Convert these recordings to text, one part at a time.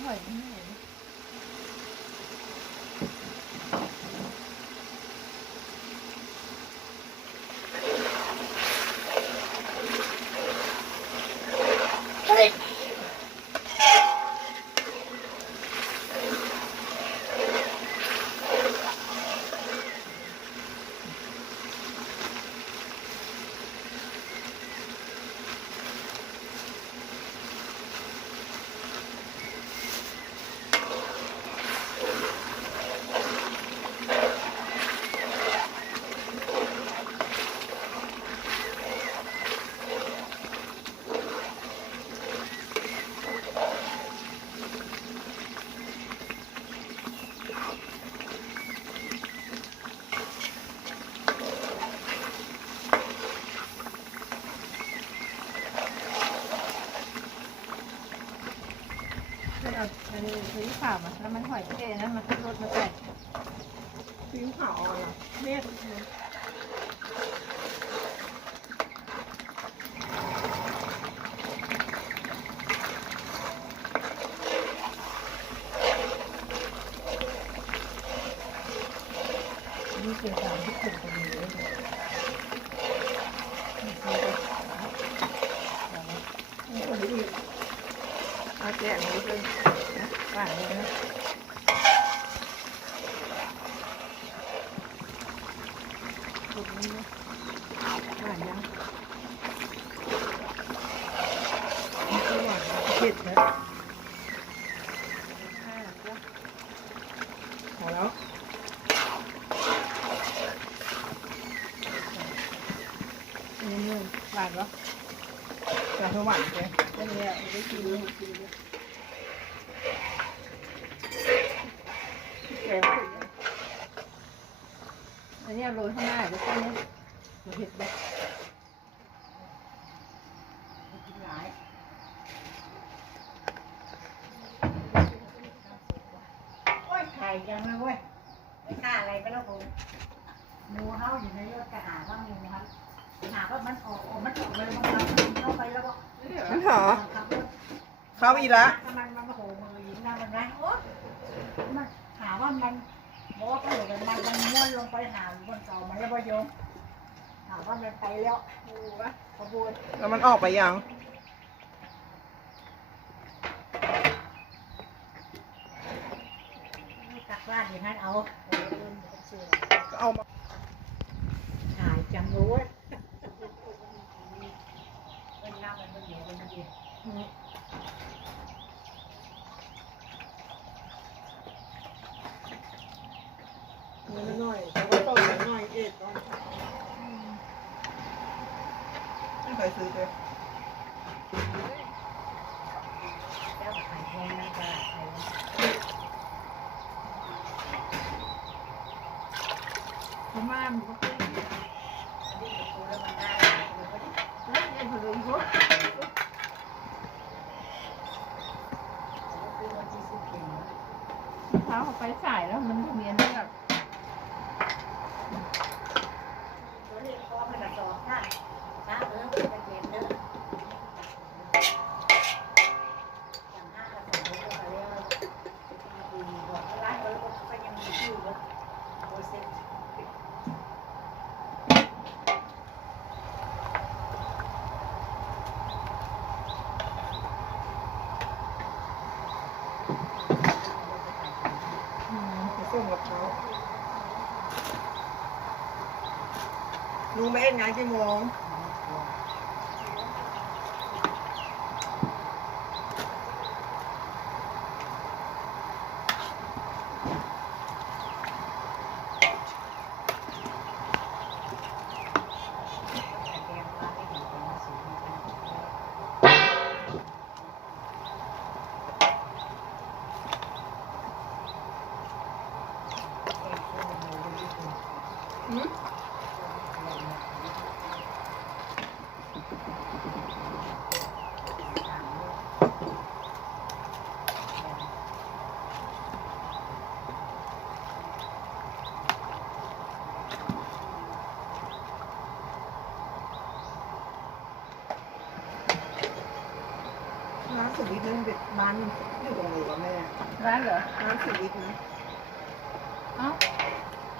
โหน้ำมันหอยไม่ไหว คือเอาอันนี้ซื้อ ข่าวมาแล้วมันหอยเจนะมันขึ้นรถมาใส่ผิวขาวอะเม็ดนี่คือตามที่ถูกตรงนี้เลยนี่คือมีคนดีเอาแกะหนูเลยห วานเลยนะถูกนี้นะหวานยังนี่คือหวานเผ็ดนะข้าวจ้ะพอแล้วอันนี้เนี่ยหวานปะแต่สวรรค์แกอันนี้อะไม่ได้กินกินเลย แกงผิด อันนี้เอาโรยข้างหน้าเดี๋ยวต้นนี้เผ็ดเลยกินหลายโอ้ยไข่จังเลยเว้ยไม่ฆ่าอะไรไปแล้วผมหมูเขาอยู่ในรถจะหาว่าหมครับหาว่ามันออกออกมันออกเลยมันเข้าไปแล้วก็นั่นเหรอขับรถเข้าอีกละมันมันโหมือยิงน้ามันนะโอ้มันหาว่ามัน บอกว่าเกิดมันมันม้วนลงไปหาบนเก่ามันแล้วก็โยมหาว่ามันไปแล้วโอ้วะขบวนแล้วมันออกไปยังกลับบ้านอย่างนั้นเอา ก็เอามา หายจังรู้ยเป็นน้ำมันมันเหนียวมันดี เงินหน่อยแต่ว่าต้นหน่อยเอ็ดก่อนไม่เคย ซื้อเลยแล้วไข่แห้งนะจ๊ะไข่พม่ามันก็เป็นที่ตัวแล้วมันได้เหลืออีกวะเท้าเอาไปสายแล้วมันเนียนแบบ ตัวนี้พอมันจะสอบท่านช้าเออจะเก็บเด้ออย่างห้ากระสอบก็ไปแล้วดีบอกร้านก็แล้วก็ยังมีชื่อว่าโอเซ็น ไปส่งกับเขา ลุงไปเอ็นงานกี่โมง ซึ่งเป็นบ้านอยู่ตรงนี้วะแม่ร้านเหรอร้านสุวิทนะเอ้า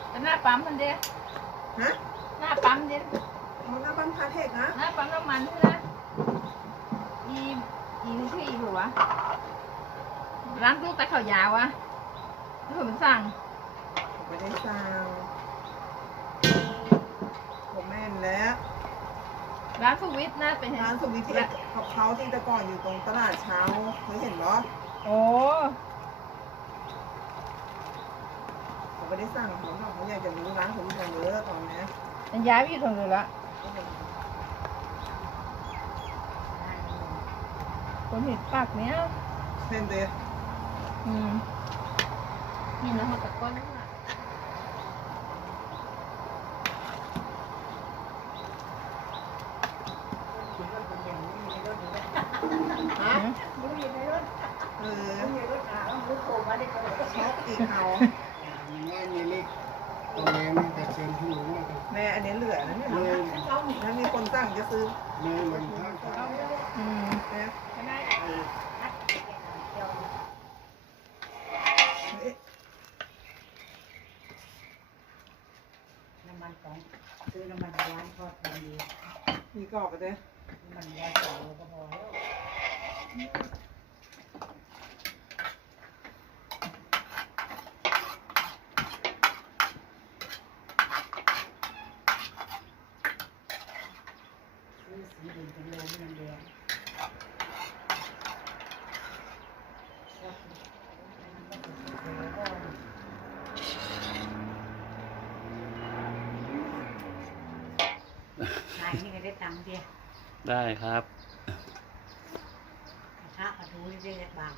แต่หน้าปั๊มมันเด้ฮะหน้าปั๊มเด้เอาหน้าบ้านคาเทคนะหน้าปั๊มน้ำมันใช่ไหมอีอีนี่ชื่ออีหรือวะร้านลูกตะเขายาวอะที่ผมสั่งไม่ได้สั่ง ร้านสวิตนะเป็นร้านสุวิทที่เขาเขาที่แตะก่อนอยู่ตรงตลาดเช้าเคยเห็นเหรอโอ้ผมไม่ได้สั่งเขาบอกเขาอยากจะรู้ร้านผมที่ไหนเยอะตอนนี้มันย้ายไปอยู่ตรงนู้นละคนเห็นปากเนี้ยเส้นเดย์อืมนี่นะเขาตะก้อนนั่นน่ะ ฮะ มึงอยู่ในรถ เออ มึงอยู่ในรถหามึงโผล่มาได้ก็เลย ช็อกอีกเขาง่ายนี่เล็กตรงนี้มันจะเชิญผู้รู้ว่าแม่อันนี้เหลือนะเนี่ยเมื่อถ้ามีคนสั่งจะซื้อเมื่อมันทั้งทั้งอืมนะก็ได้เอ๊ะน้ำมันของซื้อน้ำมันร้านทอดมันดีมีกรอกกันเด้อน้ำมันร้อยสองโลก็พอแล้ว ขายนี่ก็ได้ตังค์เดียวได้ครับข้าทะกระทูนี่ได้บาท